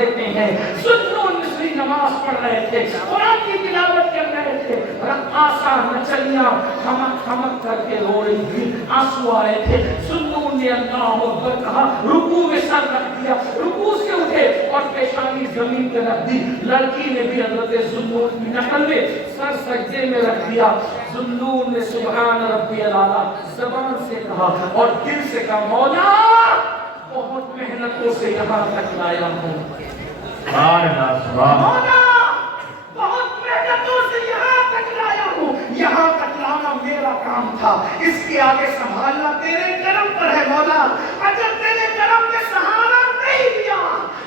دیتے ہیں. ذوالنون مصری نماز پڑھ رہے تھے, قرآن کی تلاوت کر رہے تھے, رقاصہ نچلیاں خمک خمک کر کے رو رہی تھی, آنسو آ رہے تھے. ذوالنون نے اللہ اکبر کہا, رکوع میں سر رکھ دیا, رکوع سے اٹھے اور پیشانی زمین پہ رکھ دی. لڑکی نے بھی حضرت ذوالنون کی نقل میں سر سجدے میں رکھ دیا. ذوالنون نے سبحان ربی الاعلیٰ زبان سے کہا اور دل سے کہا, مولا بہت محنتوں سے یہاں تک لایا ہوں, مولا بہت محنتوں سے یہاں تک لایا ہوں. یہاں تک لانا میرا کام تھا, اس کے آگے سنبھالنا تیرے کرم پر ہے. مولا اگر تیرے کرم نے سہارا نہیں دیا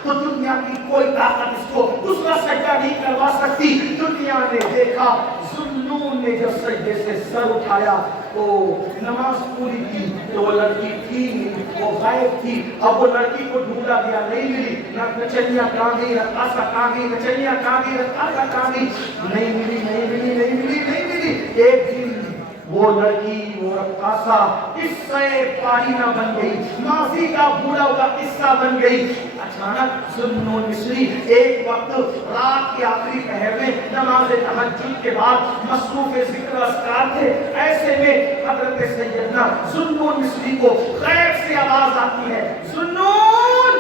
تو دنیا کی کوئی طاقت اس کو دوسرا سجدہ نہیں کروا سکتی. دنیا نے دیکھا ذوالنون نے جب سجدے سے سر اٹھایا تو نماز پوری کی تو وہ لڑکی تھی, وہ غائب تھی. اب وہ لڑکی کو ڈھونڈا گیا, نہیں ملی. نچلیاں کہاں گئی, رقاصہ کہاں گئی, نچلیاں کہاں گئی, رقاصہ کہاں گئی, نہیں ملی, نہیں ملی, نہیں ملی, نہیں ملی. ایک دن وہ لڑکی, وہ رقاصہ قصہ پارینہ بن گئی, ماضی کا بھولا ہوا قصہ بن گئی. اچانک ذوالنون مصری ایک وقت رات کے آخری پہر میں نماز تہجد کے بعد مصروف ذکر اذکار تھے. ایسے میں حضرت سیدنا ذوالنون مصری کو غیب سے آواز آتی ہے, ذوالنون,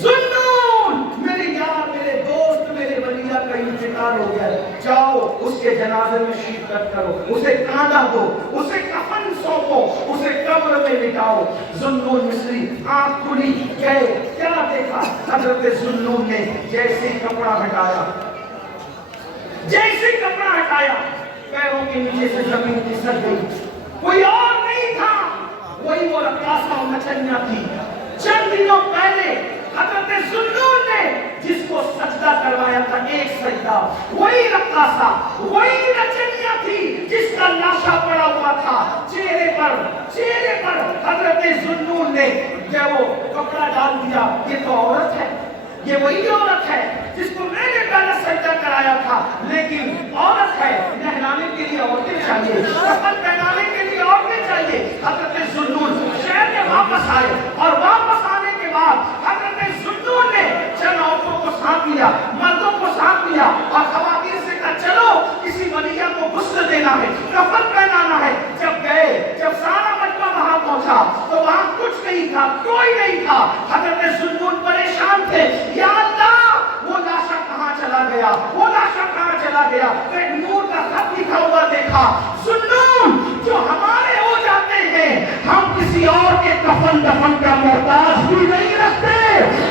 ذوالنون, میرے یار, میرے دوست, میرے ولیہ کا انتقال ہو گیا ہے, جاؤ اس کے جنازے میں شرکت کرو, اسے کاندھا دو, اسے کفن سونپو, اسے قبر میں لٹاؤ. ذوالنون مصری آنکھ کھلی, گئے, کیا دیکھا؟ حضرت ذوالنون نے جیسے کپڑا ہٹایا, جیسے کپڑا ہٹایا, پیروں کے نیچے سے زمین کھسک گئی. کوئی اور نہیں تھا, وہی وہ رقاصہ اور نچلیاں تھی. چند دنوں پہلے حضرت ذوالنون نے جس کو سجدہ کروایا تھا, ایک سجدہ, وہی رقاصہ, وہی نچلیاں تھی جس کا لاشا پڑا ہوا تھا. چہرے پر حضرت ذوالنون نے جب وہ کپڑا ڈال دیا, یہ تو عورت ہے, یہ وہی عورت ہے جس کو میں نے پہلے سجدہ کرایا تھا, لیکن عورت ہے, نہلانے کے لیے عورتیں چاہیے, کفن پہنانے کے لیے عورتیں چاہیے. حضرت ذوالنون شہر میں واپس آئے اور واپس آنے کے بعد حضرت ذوالنون نے چند عورتوں کو ساتھ لیا, مردوں کو ساتھ لیا اور خواتین سے کہا, چلو کسی ولیہ کو غسل دینا ہے, کفن پہنانا ہے. جب گئے, جب سارا مجمع وہاں پہنچا تو وہاں کچھ نہیں تھا, کوئی نہیں تھا. حضرت ذوالنون پریشان تھے, یا اللہ وہ لاشا کہاں چلا گیا, وہ لاشا کہاں چلا گیا. ایک نور کا خط لکھا ہوا دیکھا, ذوالنون جو ہمارے ہو جاتے ہیں ہم کسی اور کے کفن دفن کا محتاج بھی نہیں رکھتے,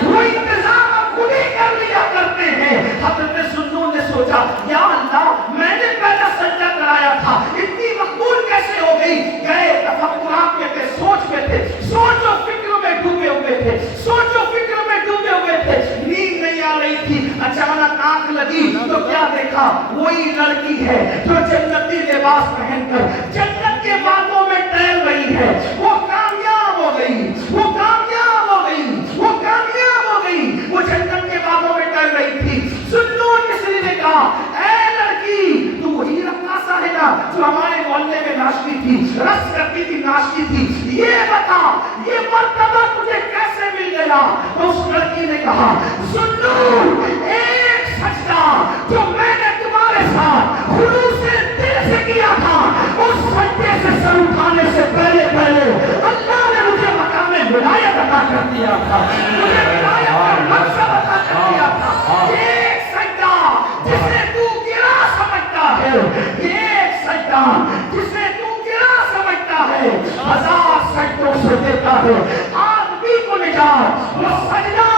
وہ انتظام ہم خود ہی کر لیا کرتے ہیں. حضرت ذوالنون نے سوچا, یا اللہ میں نے پہلا سجدہ کرایا تھا, اتنی مقبول کیسے ہو گئی. گئے, تفکرات میں تھے, سوچ میں تھے, سوچ و فکر میں ڈوبے ہوئے تھے, سوچ و فکر میں ڈوبے ہوئے تھے. نیند نہیں آ رہی تھی, اچانک آنکھ لگی تو کیا دیکھا, وہی لڑکی ہے جو جنتی لباس پہن کر جنت کے باغوں میں ٹہل رہی ہے. وہ کامیاب ہو گئی, وہ کامیاب ہو گئی, وہ کامیاب ہو گئی, وہ جنت کے باغوں میں ٹہل رہی تھی. ذوالنون مصری نے کہا, اے لڑکی, تو وہی رقاصہ ہے نا جو ہمارے محلے میں ناچتی تھی, رقص کرتی تھی, ناچتی تھی, یہ بتا یہ مرتبہ تجھے کیسے مل گیا. تو اس لڑکی نے کہا, ذوالنون, ایک سجدہ جو میں نے تمہارے ساتھ خلوص دل سے کیا تھا, اس سجدے سے سر اٹھانے سے پہلے اللہ نے مجھے مقام ولایت عطا کر دیا تھا, مجھے ولایت کا منصب عطا کر دیا تھا. ایک سجدہ جسے تو گرا سمجھتا ہے, ایک سجدہ جسے تو گرا سمجھتا ہے, 1000 سجدوں سے دیتا ہے آدمی کو نجات. وہ سجدہ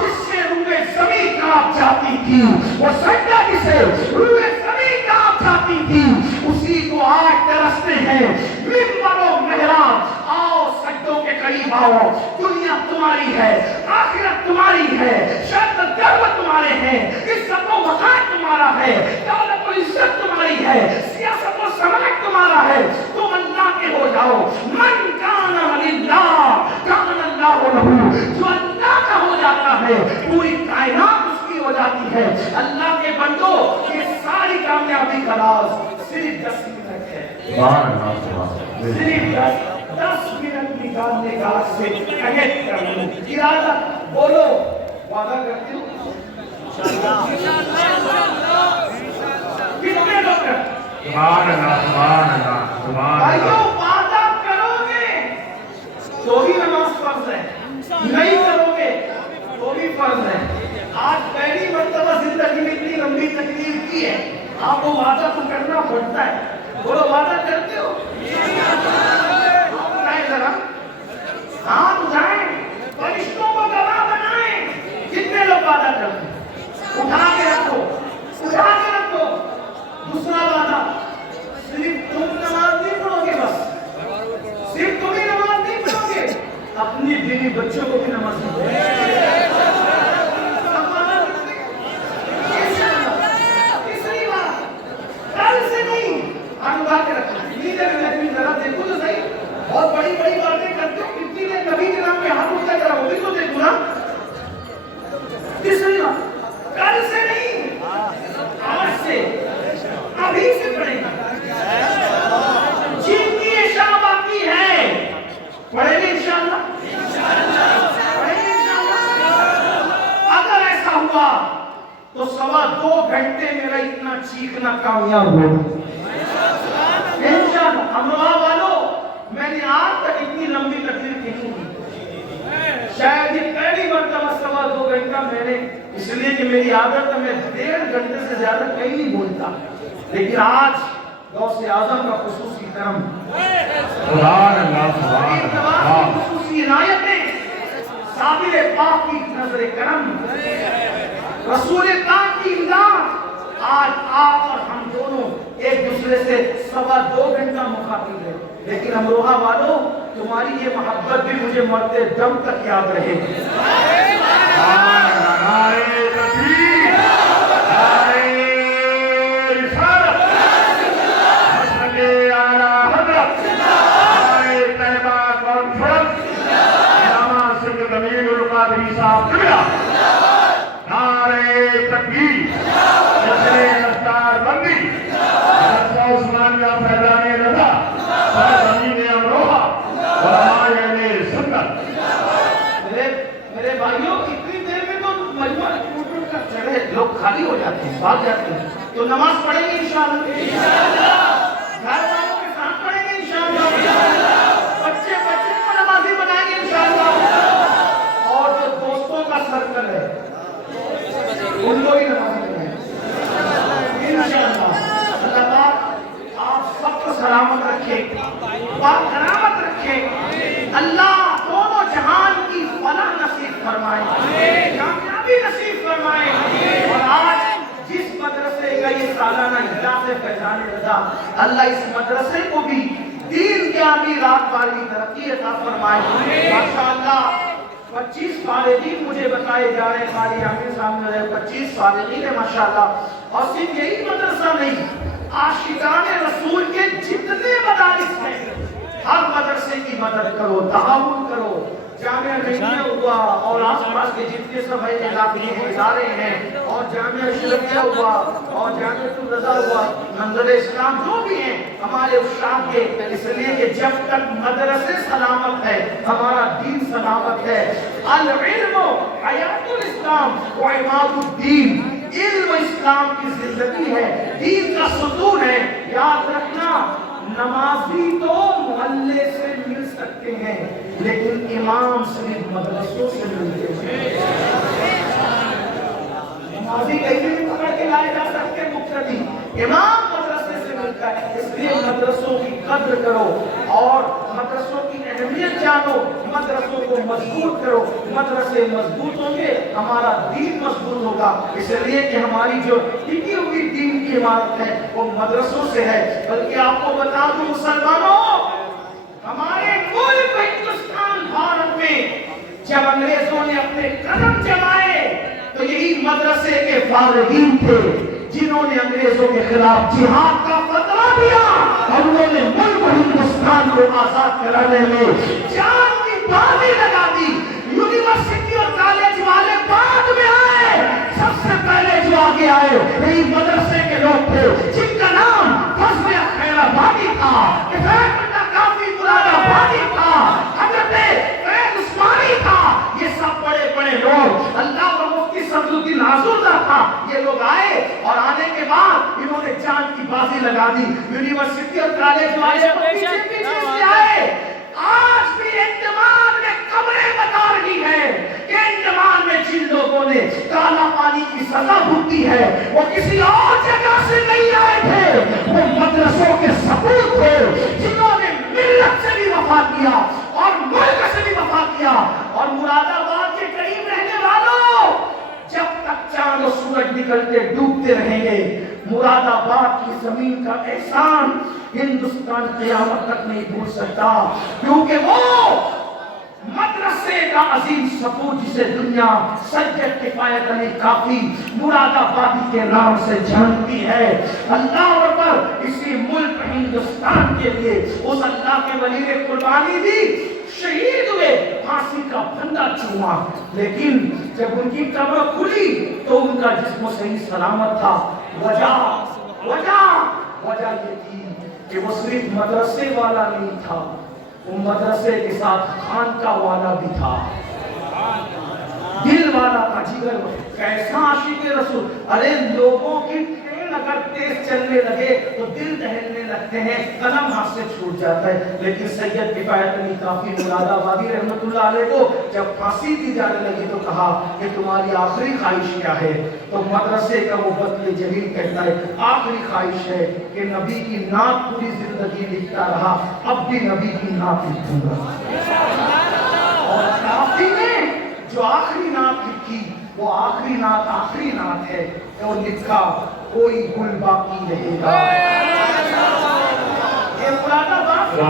جس سے روح زمین کانپ جاتی تھی, وہ سجدہ جسے روح زمین کانپ جاتی تھی, اسی کو آج ترستے ہیں. منبر و محراب, آؤ سجدوں کے قریب آؤ. دنیا تمہاری ہے, آخرت تمہاری ہے, شرط گرو تمہارے ہیں, عزت و وقار تمہارا ہے, دولت و عزت تمہاری ہے, سیاست و سماج تمہارا ہے. تم اللہ کے ہو جاؤ. من کان للہ کان اللہ لہ, جو اللہ کا ہو جاتا ہے پوری کائنات اس کی ہو جاتی ہے. اللہ کے بندو, یہ ساری کامیابی کا راز صرف 10 منٹ ہے, صرف 10 منٹ نکالنے کا سے کنیکٹ کر لو. ارادہ بولو, وعدہ کرتے ہو کتنے لوگ ہیں؟ سبحان اللہ سبحان اللہ سبحان بھائیو اللہ. وعدہ کرو گے تو ہی نماز فرض ہے، نہیں کرو گے تو بھی فرض ہے. آج پہلی مرتبہ زندگی میں اتنی لمبی تکلیف کی ہے، آپ کو وعدہ تو کرنا پڑتا ہے. بولو وعدہ کرتے ہو؟ اٹھائیں ذرا، ہاتھ اٹھائیں، فرشتوں کو گواہ بنائیں. کتنے لوگ وعدہ کرتے ہیں؟ اٹھا کے رکھو، اٹھا کے رکھو. دوسرا وعدہ، صرف تم نماز نہیں پڑھو گے، بس صرف تم ہی نماز نہیں پڑھو گے، اپنی بیوی بچوں کو بھی نماز پڑھو گے. تیسری بات، کل سے نہیں، ہاتھ اٹھا کے رکھنا. ذرا دیکھو تو صحیح، بہت بڑی بڑی باتیں کرتے ہو، کتنی دیر نبی کے نام پہ ہاتھ اٹھا کر وہ بھی تو دیکھو نا. تیسری بات، کل سے نہیں، آج سے، ابھی سے پڑھیں گے. جن کی عشاء باقی ہے پڑھیں گے انشاءاللہ، پڑھیں گے انشاءاللہ. اگر ایسا ہوا تو 2.25 گھنٹے میرا اتنا چیخنا کامیاب ہوگا انشاءاللہ. امروہہ والو، میں نے آج تک اتنی لمبی تقریر نہیں کی. شاید یہ پہلی مرتبہ 2.25 گھنٹہ میں نے، اس لیے کہ میری عادت ہے میں 1.5 گھنٹے سے زیادہ کہیں نہیں بولتا، لیکن آج غوث اعظم کا خصوصی کرم، سبحان اللہ سبحان اللہ. خصوصی عنایتیں، صابر پاک کی نظر کرم، رسول پاک کی امداد. آج آپ اور ہم دونوں ایک دوسرے سے 2.25 گھنٹہ مخاطب ہیں، لیکن امروہہ والو تمہاری یہ محبت بھی مجھے مرتے دم تک یاد رہے گی. نعرے تکبیر، نعرے رسالت، مسجد اعلیٰ حضرت، نعرے طیبہ کانفرنس، علامہ سید امین القادری صاحب قبلہ، نعرے تکبیر، جشن دستار بندی، جلسہ عثمانیہ فیضان رضا، سرزمین امروہہ، علماء اہل سنت. میرے بھائیوں، اتنی دیر میں تو مجموعہ ٹوٹ کر چڑھے لوگ خالی ہو جاتے ہیں، بھاگ جاتے ہیں. تو نماز پڑھیں گے انشاءاللہ، گھر والوں کے ساتھ پڑھیں گے انشاءاللہ، بچے کو نمازی بنائیں گے انشاءاللہ، اور جو دوستوں کا سرکل ہے ان کو ہی نمازی بنائیں گے انشاءاللہ. اللہ پاک آپ سب کو سلامت رکھے، پاک سلامت رکھے. اللہ دونوں جہان کی فلاح نصیب فرمائے، کامیابی نصیب فرمائے. اور آج جس مدرسے کا یہ سالانہ اجلاس ہے فیضان رضا، اللہ اس مدرسے کو بھی دین کی رات والی ترقی عطا فرمائے. ماشاءاللہ 25 فارغین مجھے بتائے جا رہے ہیں، قاری عامر صاحب نے 25 فارغین ہیں ماشاءاللہ. اور صرف یہی مدرسہ نہیں، عاشقان رسول کے جتنے مدارس ہیں ہر مدرسے کی مدد کرو، تعاون کرو. جامعہ نعیمیہ ہوا اور آس پاس کے جتنے سب علاقے ادارے ہیں، اور جامعہ اشرفیہ ہوا اور جامعہ الرضا ہوا، منزل اسلام جو بھی ہیں ہمارے استاد کے، اس لیے کہ جب تک مدرسے سلامت ہے ہمارا دین سلامت ہے. العلم حیات الاسلام و عماد الدین، علم اسلام کی زندگی ہے، دین کا ستون ہے. یاد رکھنا، نمازی تو محلے سے مل سکتے ہیں لیکن امام صرف مدرسوں سے ملتے ہیں. نمازی کہیں بھی پکڑ کے لائے جا سکتے، مقتدی امام مدرسے سے ملتا ہے. اس لیے مدرسوں کی قدر کرو اور مدرسوں کی اہمیت جانو، مدرسوں کو مضبوط کرو. مدرسے مضبوط ہوں گے ہمارا دین مضبوط ہوگا. اس لیے کہ ہماری جو ٹکی ہوئی دین کی عمارت ہے وہ مدرسوں سے ہے. بلکہ آپ کو بتا دوں مسلمانوں، ہمارے ملک ہندوستان بھارت میں جب انگریزوں نے اپنے قدم جمائے تو یہی مدرسے کے فارغین تھے جنہوں نے انگریزوں کے خلاف جہاد کا فتویٰ دیا اور انہوں نے ملک ہندوستان کو آزاد کرانے میں جان کی بازی لگا دی. یونیورسٹی اور کالج والے بعد میں آئے، سب سے پہلے جو آگے آئے یہی مدرسے کے لوگ تھے جن کا نام فضل خیر آبادی تھا، کافی مراد آبادی تھا، حضرت فیض عثمانی تھا. یہ سب بڑے بڑے لوگ اللہ ہوتی ہے، وہ کسی اور جگہ سے نہیں آئے تھے، وہ مدرسوں کے سپوت تھے جنہوں نے ملت سے بھی وفا کیا اور ملک سے بھی وفا کیا۔ اور مراد آباد کے قریب رہنے والوں، جب تک چاند و سورج نکلتے ڈوبتے رہیں گے، مراد آباد کی زمین کا احسان ہندوستان قیامت تک نہیں بھول سکتا، کیونکہ وہ مدرسے کا عظیم سپوت جسے دنیا سجد کفایت علی کافی مراد آبادی کے نام سے جانتی ہے۔ اللہ اکبر، اسی ملک ہندوستان کے لیے اس اللہ کے ولی نے قربانی دی، شہید ہوئے، پھانسی کا پھندا چوما، لیکن جب ان کی قبر کھلی تو ان کا جسم صحیح سلامت تھا۔ وجہ یہ تھی کہ وہ صرف مدرسے والا نہیں تھا، وہ مدرسے کے ساتھ خانقاہ والا بھی تھا، دل والا تھا، جگر کیسا عاشق رسول۔ ارے لوگوں کی ٹرین اگر تیز چلنے لگے تو دل دہلنے لگتے ہیں، قلم ہاتھ سے چھوٹ جاتا ہے، لیکن سید کفایت علی کافی مراد آبادی رحمت اللہ علیہ کو جب پھانسی دی جانے لگی تو کہا کہ تمہاری آخری خواہش کیا ہے؟ تو مدرسے کا وہ بطل جلیل کہتا ہے آخری خواہش ہے کہ نبی کی نعت پوری زندگی لکھتا رہا، اب بھی نبی کی نعت لکھوں گا۔ اور کافی نے جو آخری نعت لکھی وہ آخری نعت ہے، اور لکھا کوئی گل باقی رہے گا۔ یہ مراد آباد کی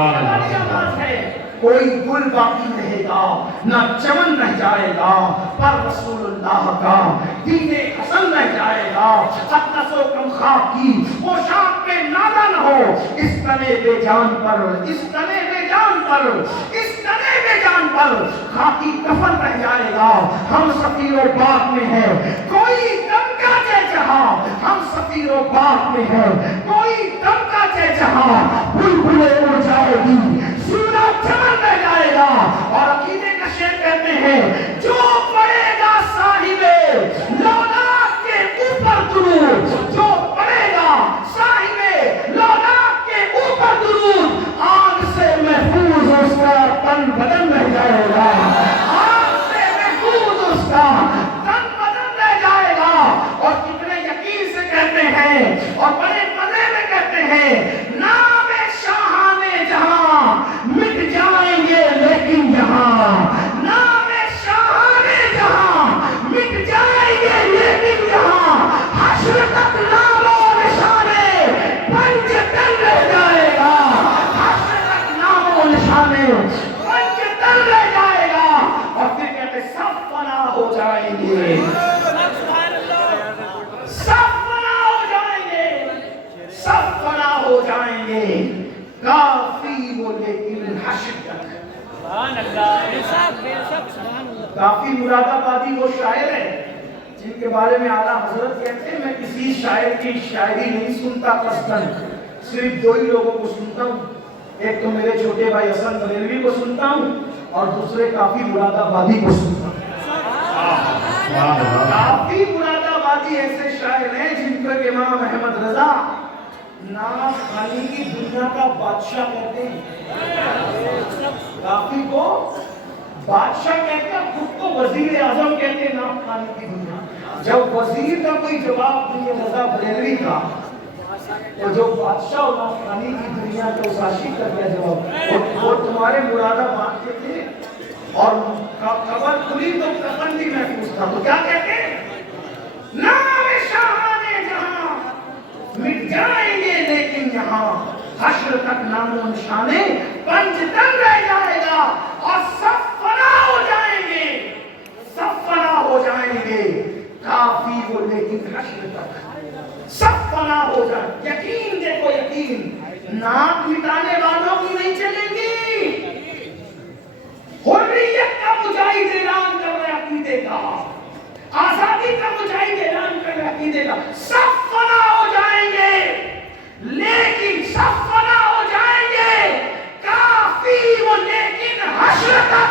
آواز ہے، کوئی گل باقی رہے گا، نہ چمن رہ جائے گا، پر رسول اللہ کا دین حسن رہ جائے گا۔ اقدس و کم خاک کی پوشاک پہ نادا نہ ہو، اس تنے بے جان پر، اس تنے بے جان پر، اس تنے بے جان پر خاکی کفن رہ جائے گا۔ ہم سفیر و باغ میں ہیں، کوئی دم کا چہچہا، ہم سفیر و باغ میں ہیں، کوئی دم کا چہچہا، بلبلیں اڑ جائے گی، سینا چمن رہ جائے گا۔ اور عقیدے کا شعر کہتے ہیں جو پڑے گا صاحب لولاک کے اوپر درود، جو پڑے گا صاحب لولاک کے اوپر درود، آگ سے محفوظ اس کا تن بدن رہ جائے گا، آگ سے محفوظ اس کا تن بدن رہ جائے گا۔ اور کتنے یقین سے کہتے ہیں اور بڑے مزے میں کہتے ہیں نام شاہان جہاں مٹ جائیں گے لیکن یہاں، نام شاہان جہاں مٹ جائیں گے لیکن یہاں، حشر تک نام و نشانے پنج تن رہ جائے گا، حشر تک نام و نشانے پنج تن رہ جائے گا۔ اور پھر کہتے سب فنا ہو جائیں گے، سب فنا ہو جائیں گے، سب فنا ہو جائیں گے، کافی وہ لیکن حشر تک۔ کافی مراد آبادی وہ شاعر ہے جن کے بارے میں اعلیٰ حضرت کہتے ہیں میں کسی شاعر کی شاعری نہیں سنتا قصداً، صرف دو ہی لوگوں کو سنتا ہوں، ایک تو میرے چھوٹے بھائی حسن بریلوی کو سنتا ہوں اور دوسرے کافی مراد آبادی کو سنتا ہوں۔ کافی مراد آبادی ایسے شاعر ہیں جن کو امام احمد رضا نعت خوانی کی دنیا کا بادشاہ کہتے ہیں، کافی کو بادشاہ کہتے ہیں، خود کو وزیر اعظم کہتے ہیں نعت خوانی کی دنیا۔ جب وزیر کا کوئی جواب دیے رضا بریلوی کا تو جو بادشاہ اور نعت خوانی کی دنیا کا اس عاشق کا کیا جواب، وہ تمہارے مراد آباد کے تھے اور قبر کھلی تو کفن بھی محفوظ تھا، تو کیا کہتے ہیں نام شاہان جہاں مٹ جائیں گے لیکن یہاں، حشر تک نام و نشانے پنج تن رہ جائے گا، اور سب فنا ہو جائیں گے، سب فنا ہو جائیں گے، کافی وہ لیکن حشر تک سب فنا ہو جائیں۔ یقین دیکھو یقین، نعت مٹانے والوں کی نہیں چلیں گی، حریت کا مجاہد اعلان کر رہے عقیدے کا، آزادی کا مجاہد اعلان کر رہے عقیدے کا، سب فنا ہو جائیں گے لیکن سب فنا ہو جائیں گے، کافی وہ لیکن حشر تک